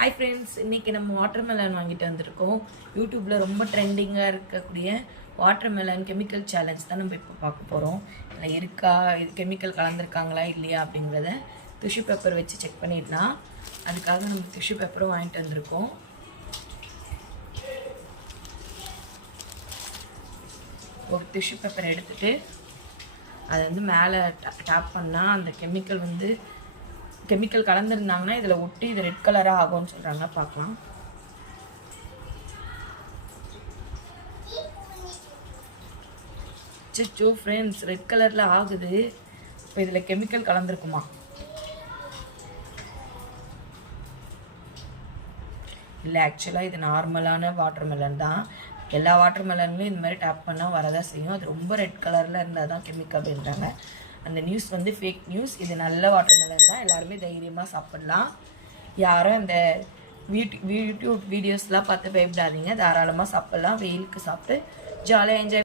Hi friends, இன்றைக்கி நம்ம watermelon வாங்கிட்டு வந்திருக்கோம். யூடியூப்பில் ரொம்ப ட்ரெண்டிங்காக இருக்கக்கூடிய வாட்டர்மெலன் கெமிக்கல் சேலஞ்ச் தான் நம்ம இப்போ பார்க்க போகிறோம். இதில் இருக்கா, இது கெமிக்கல் கலந்துருக்காங்களா இல்லையா அப்படிங்கிறத டிஷ்யூ பேப்பர் வச்சு செக் பண்ணிடலாம். அதுக்காக நம்ம டிஷ்யூ பேப்பரும் வாங்கிட்டு வந்திருக்கோம். ஒரு டிஷ்யூ பேப்பர் எடுத்துகிட்டு அதை மேலே டேப் பண்ணால் அந்த கெமிக்கல் கலந்துருந்தாங்கன்னா இதில் ஒட்டி இது ரெட் கலராக ஆகும்னு சொல்கிறாங்க. பார்க்கலாம். சிச்சோ ஃப்ரெண்ட்ஸ், ரெட் கலரில் ஆகுது. இப்போ இதில் கெமிக்கல் கலந்துருக்குமா? இல்லை, ஆக்சுவலாக இது நார்மலான வாட்டர்மெலன் தான். எல்லா வாட்டர்மெலன்லையும் இந்த மாதிரி டேப் பண்ணால் வரதான் செய்யும். அது ரொம்ப ரெட் கலரில் இருந்தால் தான் கெமிக்கல் அப்படின்றாங்க. அந்த நியூஸ் ஃபேக் நியூஸ். இது நல்ல வாட்டர்மெலன் தான், எல்லாருமே தைரியமாக சாப்பிட்லாம். யாரும் அந்த யூடியூப் வீடியோஸ்லாம் பார்த்து பயப்படாதீங்க. தாராளமாக சாப்பிட்லாம். வெயிலுக்கு சாப்பிட்டு ஜாலியாக என்ஜாய்